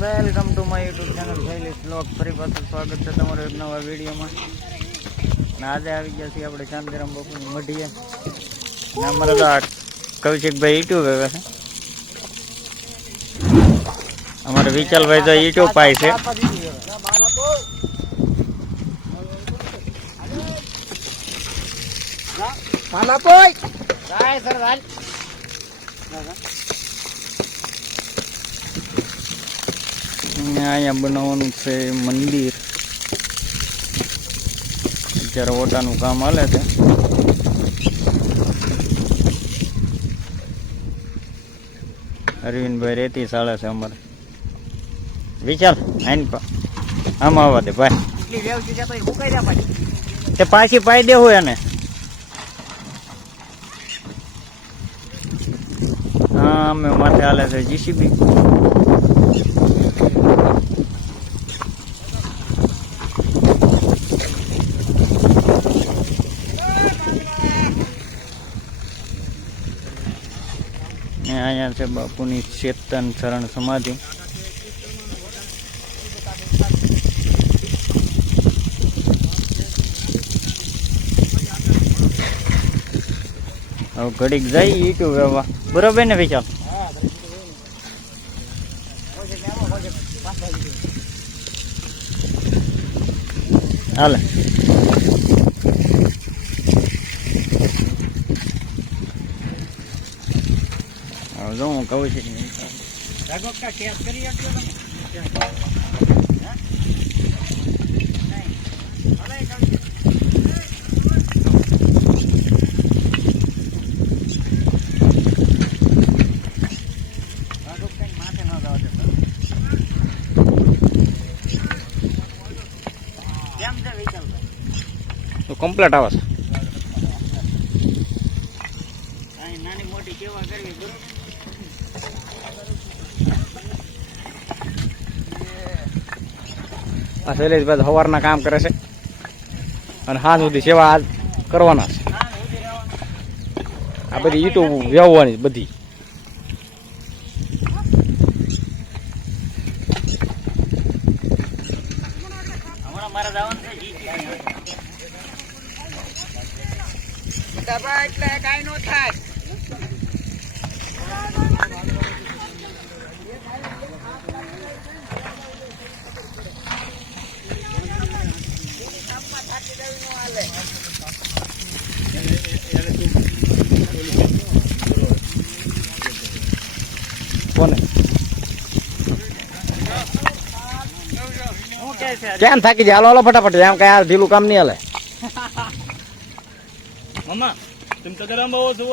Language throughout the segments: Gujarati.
Welcome to my YouTube channel Shailesh blog ફરી પાછું સ્વાગત છે તમારું એક નવા વિડીયોમાં. અને આજે આવી ગયા છીએ આપણે ચાંદીરામ બાપુની મઢીએ. અમારા તો કૌશિકભાઈ યુટ્યુબ આવે છે. અમારે વિશાલભાઈ તો યુટ્યુબ પાય છે. પાલા પોઈ રાય સર રાજ અહીંયા બનાવવાનું છે મંદિર. અત્યારે ઓટાનું કામ હાલે છે. અરવિંદભાઈ રેતી સાળે છે અમારે. વિચાર આઈન પા આમ આવવા દે ભાઈ. તે પાછી પાઈ દેવું એને. હા અમે માથે હાલે છે જીસીબી ને અહીંયા છે, બાપુની ચેતન શરણ સમાધિ. હવે ઘડીક જઈ યુટ્યુબ એવા બરોબર ને વિચાર હાલે. જો હું કહું છું. રાઘવ કમ્પ્લેટ ટેસ્ટ કરી આપ્યો તમે રાઘવ કઈ માથે ન જવા દે કેમ છે વિશાલભાઈ તો કમ્પ્લીટ આવે છે અહીં નાની મોટી કેવા કરવી બરોબર આ શૈલેષભાઈ સવારના કામ કરે છે. અને સાંજ સુધી સેવા કરવાના છે. હા આ બધી ઈટો વ્યવવાની બધી. એટલે નો થાય કોને હું કે છે કેમ થાકી જાય હાલો હાલો ફટાફટ એમ કઈ આ ઢીલું કામ નહીં હાલે મમ્મા તમે તો ગરમ આવો છો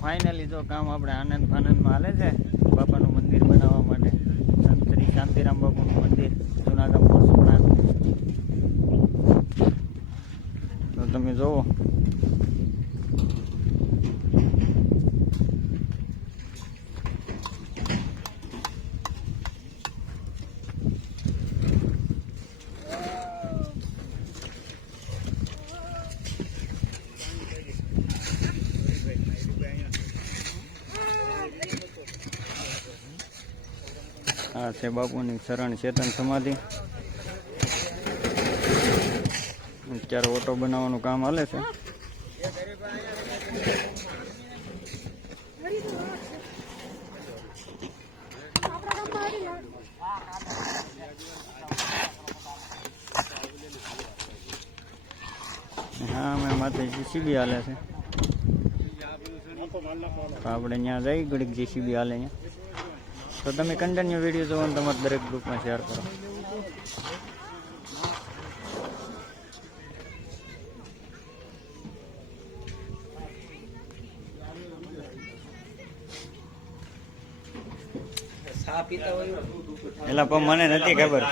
ફાઇનલી જો કામ આપણે આનંદ ફાનંદમાં હાલે છે, બાપાનું મંદિર બનાવવા માટે. શ્રી શાંતિરામ બાપુનું મંદિર, જુનાગઢ તો તમે જોવો. આ છે બાપુની શરણ ચેતન સમાધિ. અત્યારે ઓટો બનાવવાનું કામ હાલે છે. હા, અમે માથે જીસીબી હાલે છે. આપણે ત્યાં જઈ ઘડીક જીસીબી હાલે ત્યાં તો તમે કન્ટિન્યુ વીડિયો જોવો ને તમારા દરેક ગ્રુપમાં શેર કરો. ચા એટલે પણ મને નથી ખબર.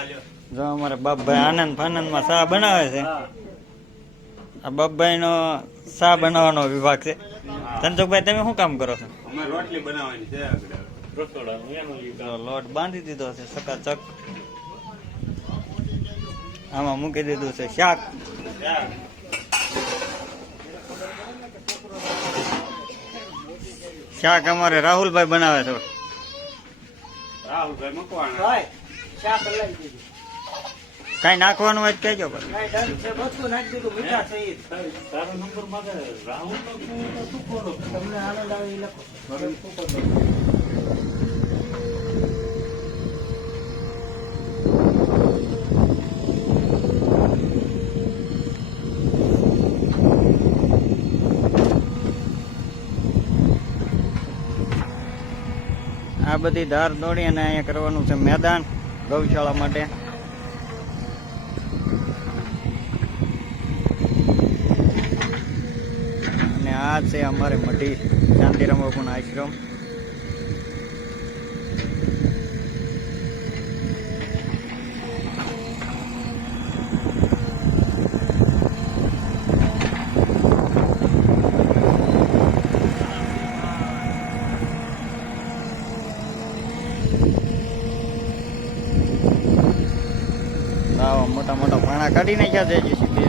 જો અમારા બાપભાઈ આનંદ ફાનંદમાં શાહ બનાવે છે. આ બાપભાઈ નો શાહ બનાવવાનો વિભાગ છે. સંતોષભાઈ તમે શું કામ કરો છો? રોટલી બનાવવાની છે લોટ બાંધી દીધો છે ચકાચક આમાં મૂકી દીધું છે શાક. શાક. અમારે રાહુલભાઈ બનાવે છે. રાહુલભાઈ કઈ નાખવાનું હોય કેજો કહેજો પણ કાંઈ ડન છે બધું નાખી દીધું મીઠા સહિત તારો નંબર મારે રાહુલ તમને આનંદ આવે એ લખો. આ બધી ધાર દોડી અને અહીંયા કરવાનું છે મેદાન ગૌશાળા માટે. અને આ છે અમારે મઢી શાંતિરામ બાપુના આશ્રમ આવા પાણા કાઢી નાખ્યા છે જીસીબી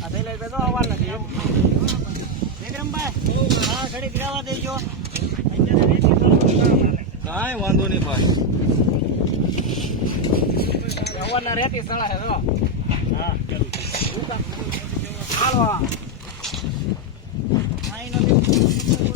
આ થેલા એ બધો હવાલ નથી એમ વિક્રમભાઈ હા ઘડીક રહેવા દેજો કાંઈ વાંધો નહીં ભાઈ હવાના રેતી સળા હે જો હા હાલો. આ. કારક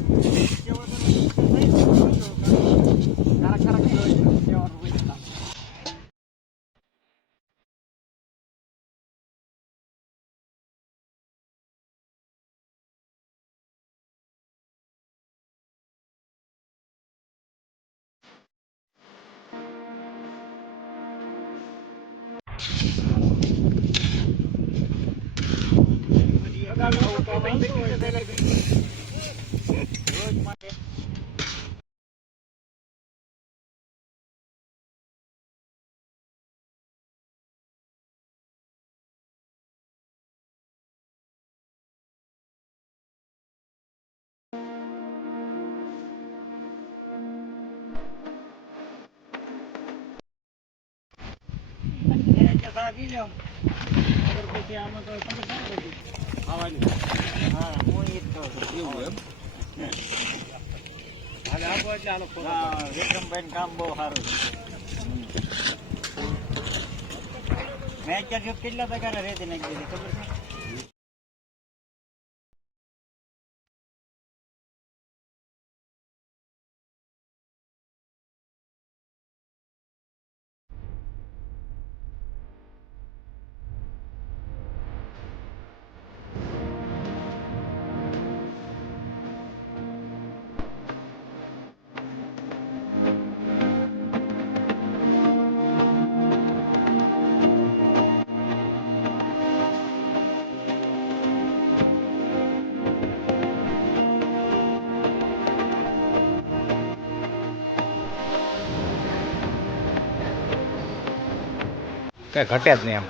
વિક્રમભાઈ કામ બહુ સારું મેં કેટલા પ્રકારે રેતી નાખી દીધી ખબર છે? ને ઘટે જ નહીં એમ.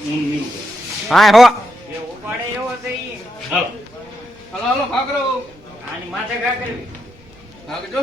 હું હા. હો ઉપાડે એવો છે ઈ. હાલો. હાલો હાલો ભાગરો. આની માથે ઘા કરવી ભાગજો.